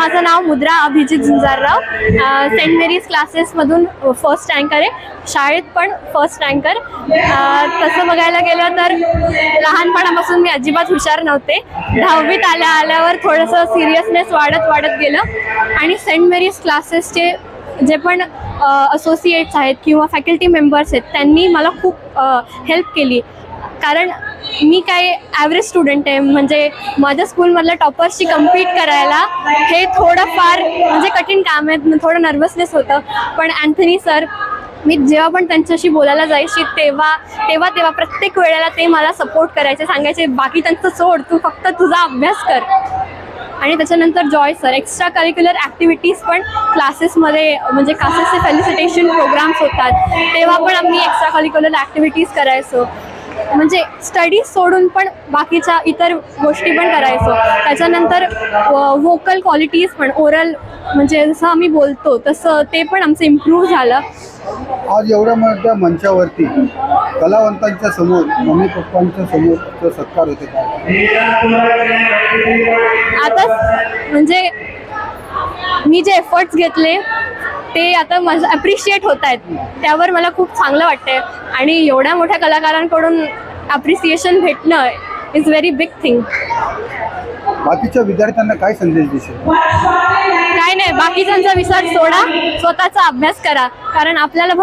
माझं नाव Mudra Abhijit Jhunjarrao, saint Mary's क्लासेसमधून फर्स्ट रँकर आहे, शाळेत पण फर्स्ट रँकर। तसं बघायला गेलं तर लहानपणापासून मी अजिबात हुशार नव्हते। 10वीत आल्यावर थोडंसं सिरियसनेस वाढत गेलं आणि सेंट मेरीज क्लासेसचे जे पण असोसिएट्स आहेत किंवा फॅकल्टी मेंबर्स आहेत त्यांनी मला खूप हेल्प केली, कारण मी काय ॲव्हरेज स्टुडंट आहे, म्हणजे माझ्या स्कूलमधल्या टॉपर्सशी कम्पीट करायला हे थोडंफार म्हणजे कठीण काम आहे, थोडं नर्वसनेस होतं। पण अँथनी सर, मी जेव्हा पण त्यांच्याशी बोलायला जायची तेव्हा प्रत्येक वेळेला ते मला सपोर्ट करायचे, सांगायचे बाकी त्यांचं सोड, तू फक्त तुझा अभ्यास कर। आणि त्याच्यानंतर Joy sir, extra curricular activities पण क्लासेसमध्ये, म्हणजे क्लासेसचे फेलिसिटेशन प्रोग्राम्स होतात तेव्हा पण आम्ही एक्स्ट्रा करिक्युलर ॲक्टिव्हिटीज करायचो, म्हणजे स्टडीज सोडून पण बाकीच्या इतर गोष्टी पण करायचो। त्याच्यानंतर व्होकल क्वालिटीज पण, ओरल म्हणजे जसं आम्ही बोलतो तसं ते पण आमचं इम्प्रूव्ह झालं। आज एवढ्या मोठ्या मंचावरती कलावंतांच्या समोर, मम्मी पप्पांच्या समोर सत्कार होते आता, म्हणजे मी जे एफर्ट्स घेतले ते आता माझं ॲप्रिशिएट होत आहेत, त्यावर मला खूप चांगलं वाटतंय। आणि एवढ्या मोठ्या कलाकारांकडून ॲप्रिसिएशन भेटणं इज व्हेरी बिग थिंग। बाकीच्या विद्यार्थ्यांना काय संदेश देशील? काय नाही, बाकीच्यांचा विचार सोडा, स्वतःचा अभ्यास करा, कारण आपल्याला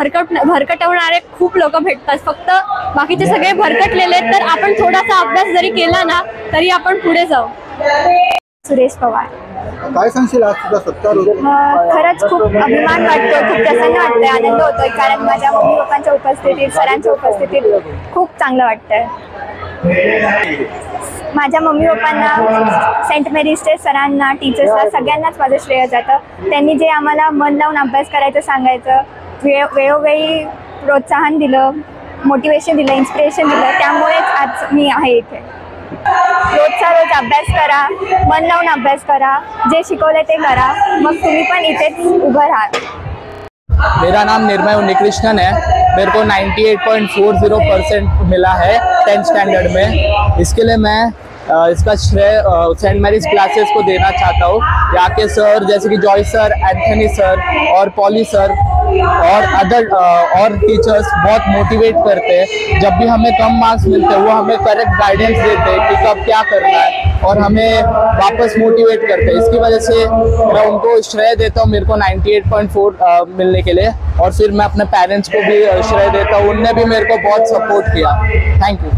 भरकटवणारे खूप लोक भेटतात, फक्त बाकीचे सगळे भरकटलेले आहेत, तर आपण थोडासा अभ्यास जरी केला ना तरी आपण पुढे जाऊ। सुरेश पवार, काय सांगशील आज तुझा सत्कार होतो? खरंच खूप अभिमान वाटतो, खूप प्रसन्न वाटतंय, आनंद होतोय, कारण माझ्या मम्मी पप्पांच्या उपस्थितीत, सरांच्या उपस्थितीत खूप चांगलं वाटतंय। माझ्या मम्मी पप्पांना, सेंट मेरीजचे सरांना, टीचर्सला, सगळ्यांनाच माझं श्रेय जातं। त्यांनी जे आम्हाला मन लावून अभ्यास करायचं सांगायचं, वेळोवेळी प्रोत्साहन दिलं, मोटिवेशन दिलं, इन्स्पिरेशन दिलं, त्यामुळेच आज मी आहे इथे। रोजचा रोज अभ्यास करा, मन लावून अभ्यास करा, जे शिकवले ते करा, मग तुम्ही पण इथेच उभं राहा। मेरा नाम निर्मय उन्नीकृष्णन है। मेरे को 98.40% मिला है 10th स्टैंडर्ड में। इसके लिए मैं इसका श्रेय सेंट मेरीज क्लासेस को देना चाहता हूँ। यहाँ के सर जैसे कि जॉय सर, एंथनी सर और पॉली सर और अदर और टीचर्स बहुत मोटिवेट करते हैं। जब भी हमें कम मार्क्स मिलते हैं वो हमें करेक्ट गाइडेंस देते हैं कि कब क्या करना है और हमें वापस मोटिवेट करते हैं। इसकी वजह से मैं उनको श्रेय देता हूँ, मेरे को 98.4 मिलने के लिए। और फिर मैं अपने पेरेंट्स को भी श्रेय देता हूँ, उनने भी मेरे को बहुत सपोर्ट किया। Thank you.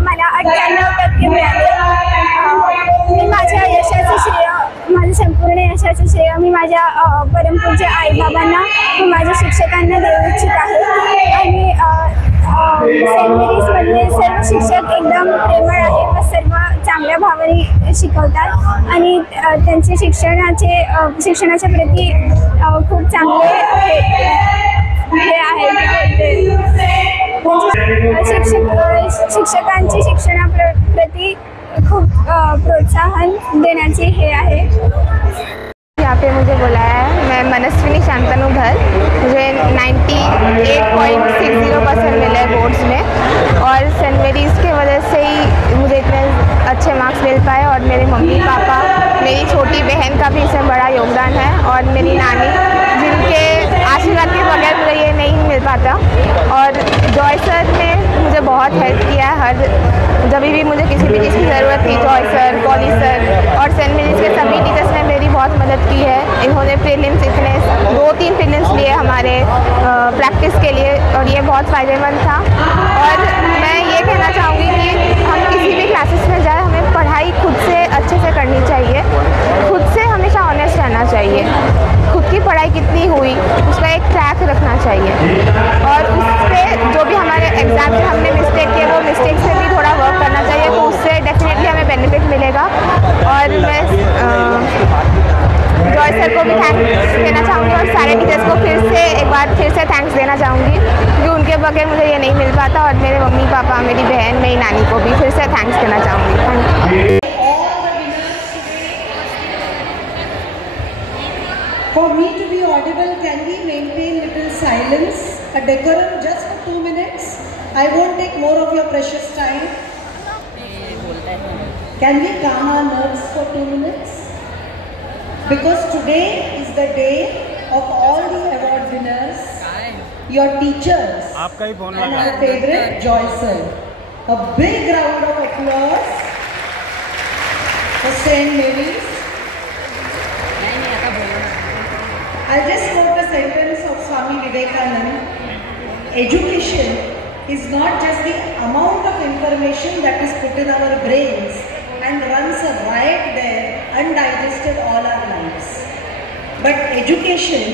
मला 98% मिळाले। मी माझ्या यशाचं श्रेय, माझं संपूर्ण यशाचं श्रेय मी माझ्या परमपूज्य आईबाबांना व माझ्या शिक्षकांना देऊ इच्छित आहे। आणि सेंट मेरीजमधले सर्व शिक्षक एकदम प्रेमळ आहेत व सर्व चांगल्या भावने शिकवतात आणि त्यांचे शिक्षणाच्या प्रती खूप चांगले हे आहे। शिक्षकांची शिक्षणाप्रती खूप प्रोत्साहन देण्याचे हे आहे। यहाँ पे मुझे बुलाया है, मैं मनस्विनी शांतनु धर। मुझे 98.60% मिले बोर्ड्स में और सेंट मेरीज के वजह से ही मुझे इतने अच्छे मार्क्स मिल पाए। और मेरे मम्मी पापा, मेरी छोटी बहन का भी इसमें बड़ा योगदान है और मेरी नानी, जिनके आशीर्वाद के बगैर मुझे ये नहीं मिल पाता। और जॉय सर ने मुझे बहुत हेल्प किया है, जब भी मुझे किसी भी चीज़ की ज़रूरत थी, जॉय सर, पॉली सर और सेंट मेरीज के सभी टीचर्स ने मेरी बहुत मदद की है। इन्होंने प्रीलिम्स, इतने 2-3 प्रीलिम्स लिए हमारे प्रैक्टिस के लिए और ये बहुत फ़ायदेमंद था। और मैं ये कहना चाहूँगी कि हम किसी भी क्लासेस में जाए, हमें पढ़ाई खुद से अच्छे से करनी चाहिए, खुद से हमेशा ऑनेस्ट रहना चाहिए, खुद की पढ़ाई कितनी हुई उसका एक ट्रैक रखना चाहिए और उस पर जो भी हमारे एग्ज़ाम में हमने मिस्टेक किए वो मिस्टेक से भी थोड़ा वर्क करना चाहिए, तो उससे डेफिनेटली हमें बेनिफिट मिलेगा। और मैं जॉय सर को भी थैंक्स देना चाहूँगी और सारे टीचर्स को फिर से थैंक्स देना चाहूँगी, क्योंकि उनके बगैर मुझे ये नहीं मिल पाता। और मेरे मम्मी पापा, मेरी बहन, मेरी नानी को भी फिर से थैंक्स देना चाहूँगी। Thank you. For me to be audible, can we maintain little silence, a decorum just for 2 minutes? I won't take more of your precious time. Can we calm our nerves for 2 minutes? Because today is the day of all the award winners, your teachers, and our favorite Joy sir. A big round of applause for St. Mary's. I'll just quote a sentence of Swami Vivekananda. Education is not just the amount of information that is put in our brains and runs a riot there undigested all our lives. But education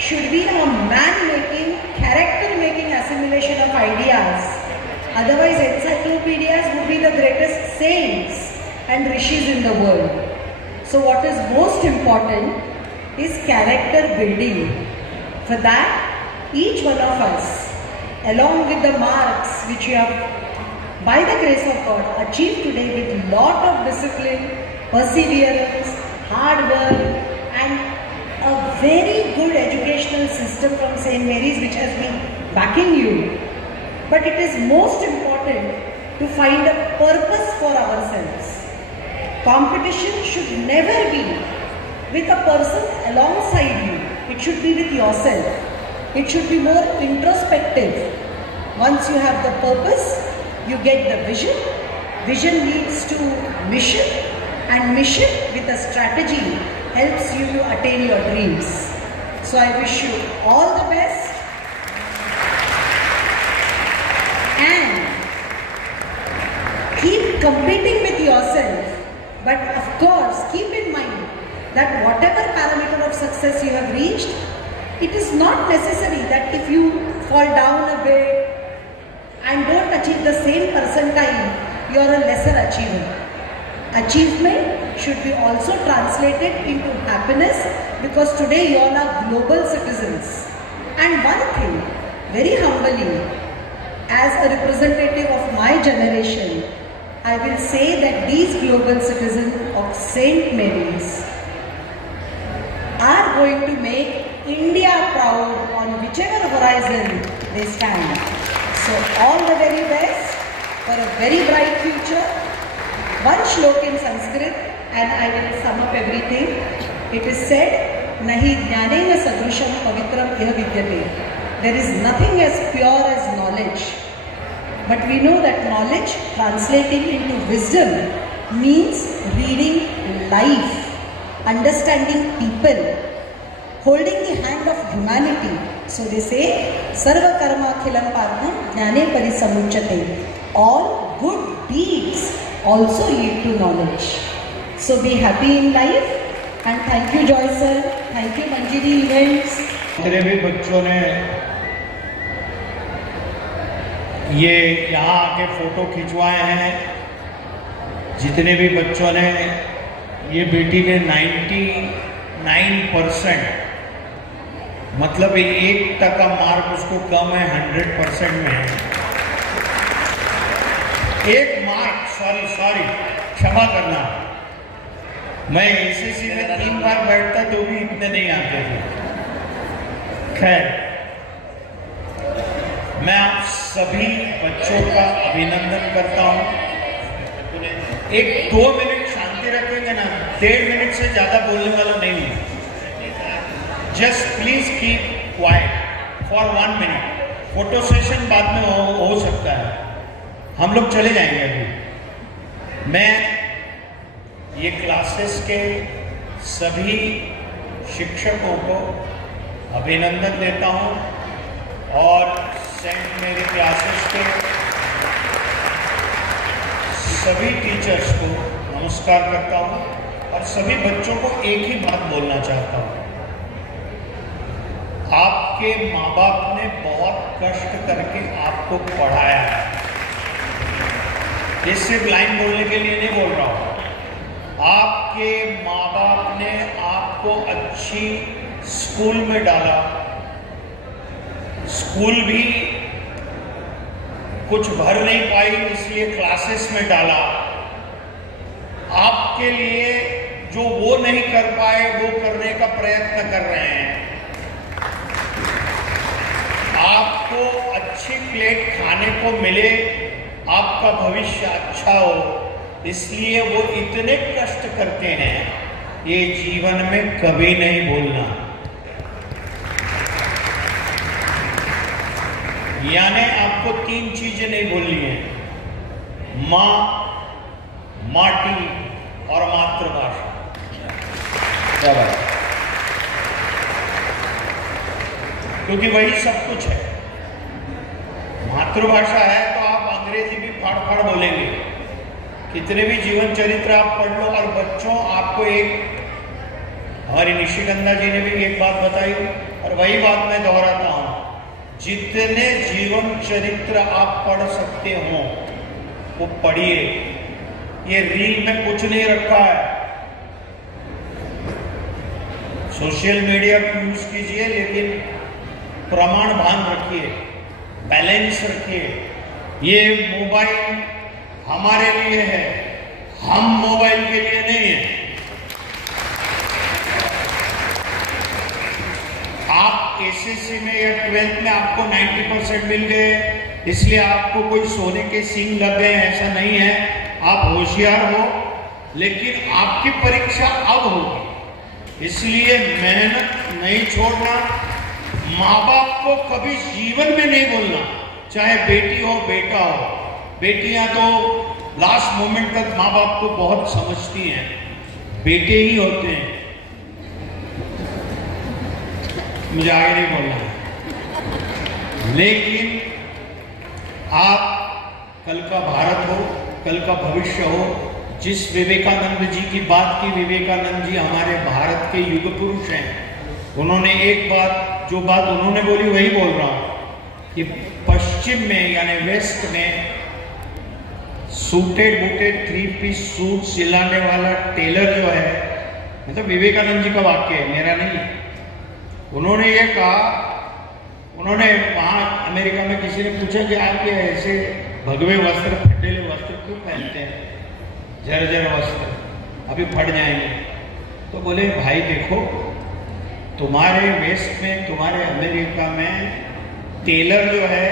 should be a man-making, character-making assimilation of ideas. Otherwise, encyclopedias would be the greatest saints and rishis in the world. So what is most important is character building. For that, each one of us, along with the marks which you have, by the grace of God, achieved today with lot of discipline, perseverance, hard work, and a very good educational system from St. Mary's which has been backing you. But it is most important to find a purpose for ourselves. Competition should never be with a person alongside you. It should be with yourself. It should be more introspective. Once you have the purpose, you get the vision. Vision leads to mission, and mission with a strategy helps you to attain your dreams. So I wish you all the best. And keep competing with yourself. But of course, keep in mind that whatever parameter of success you have reached, it is not necessary that if you fall down a bit and don't achieve the same percentile, you are a lesser achiever. Achievement should be also translated into happiness, because today you all are global citizens. And one thing, very humbly, as a representative of my generation, I will say that these global citizens of St. Mary's are going to make India proud on whichever horizon they stand. So all the very best for a very bright future. One shlok in Sanskrit, and I will sum up everything. It is said, Nahi jnanena sadrusham pavitram iha vidyate. There is nothing as pure as knowledge. But we know that knowledge translating into wisdom means reading life, understanding people, holding the hand of humanity. So they say, Sarva karma khilam partha jnane parisamuchyate. All good deeds also lead to knowledge. So be happy in life, and thank you Joy sir, thank you Manjiri Events. जितने भी बच्चों ने ये यहाँ आके photo खिंचवाए हैं, जितने भी बच्चों ने, ये बेटी ने 99% मतलब 1% मार्क उसको कम है 100% में है। 1 मार्क, सॉरी क्षमा करना, मैं एसएससी में 3 बार बैठता तो भी इतने नहीं आते थे। खैर, मैं आप सभी बच्चों का अभिनंदन करता हूं। 1-2 मिनट शांति रखेंगे ना, 1.5 मिनट से ज्यादा बोलने वाला नहीं हूं। Just please keep quiet for 1 minute. Photo session बाद में हो सकता है, हम लोग चले जाएंगे अभी। मैं ये क्लासेस के सभी शिक्षकों को अभिनंदन देता हूं और सेंट मेरी क्लासेस के सभी टीचर्स को नमस्कार करता हूं और सभी बच्चों को एक ही बात बोलना चाहता हूं। आपके माँ बाप ने बहुत कष्ट करके आपको पढ़ाया है। ये सिर्फ लाइन बोलने के लिए नहीं बोल रहा हूं। आपके माँ बाप ने आपको अच्छी स्कूल में डाला, स्कूल भी कुछ भर नहीं पाई इसलिए क्लासेस में डाला। आपके लिए जो वो नहीं कर पाए वो करने का प्रयत्न कर रहे हैं। आपको अच्छी प्लेट खाने को मिले, आपका भविष्य अच्छा हो, इसलिए वो इतने कष्ट करते हैं, ये जीवन में कभी नहीं भूलना। यानी आपको 3 चीजें नहीं भूलनी है, मां, माटी और मातृभाषा। क्या बात, क्योंकि वही सब कुछ है। मातृभाषा है तो आप अंग्रेजी भी फाड़ फाड़ बोलेंगे, कितने भी जीवन चरित्र आप पढ़ लो। और बच्चों, आपको एक, हमारी निशिगंधा जी ने भी एक बात बताई और वही बात मैं दोहराता हूं, जितने जीवन चरित्र आप पढ़ सकते हो वो पढ़िए। ये रील में कुछ नहीं रखा है, सोशल मीडिया को यूज कीजिए लेकिन प्रमाण भान रखिए, बैलेंस रखिए। ये मोबाइल हमारे लिए है, हम मोबाइल के लिए नहीं है। आप एसएससी में या 12th में आपको 90% मिल गए इसलिए आपको कोई सोने के सींग लग गए, ऐसा नहीं है। आप होशियार हो, लेकिन आपकी परीक्षा अब होगी, इसलिए मेहनत नहीं छोड़ना। माँ बाप को कभी जीवन में नहीं बोलना, चाहे बेटी हो बेटा हो। बेटियां तो लास्ट मोमेंट तक माँ बाप को बहुत समझती हैं, बेटे ही होते हैं। मुझे आगे नहीं बोलना है, लेकिन आप कल का भारत हो, कल का भविष्य हो। जिस विवेकानंद जी की बात की, विवेकानंद जी हमारे भारत के युग पुरुष हैं। उन्होंने एक बात, जो बात उन्होंने बोली वही बोल रहा हूं कि पश्चिम में यानी वेस्ट में सूटेड बूटेड 3 पीस सूट सिलाने वाला टेलर जो है, मतलब विवेकानंद जी का वाक्य है, मेरा नहीं। उन्होंने ये कहा, उन्होंने वहां अमेरिका में किसी ने पूछा कि आप ये ऐसे भगवे वस्त्र, फटेले वस्त्र क्यों पहनते हैं, जर्जर वस्त्र, अभी फट जाएंगे। तो बोले भाई देखो, तुम्हारे वेस्ट में, तुम्हारे अमेरिका में टेलर जो है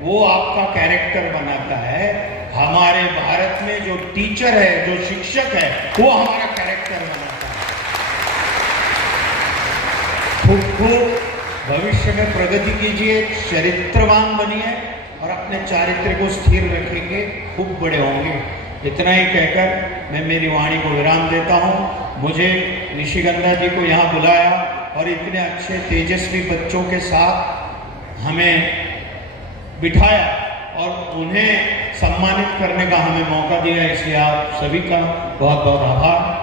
वो आपका कैरेक्टर बनाता है, हमारे भारत में जो टीचर है, जो शिक्षक है, वो हमारा कैरेक्टर बनाता है। खूब खूब भविष्य में प्रगति कीजिए, चरित्रवान बनिए और अपने चारित्र को स्थिर रखेंगे, खूब बड़े होंगे। इतना ही कहकर मैं मेरी वाणी को विराम देता हूँ। मुझे निशिगंधा जी को यहाँ बुलाया और इतने अच्छे तेजस्वी बच्चों के साथ हमें बिठाया और उन्हें सम्मानित करने का हमें मौका दिया, इसलिए आप सभी का बहुत बहुत आभार।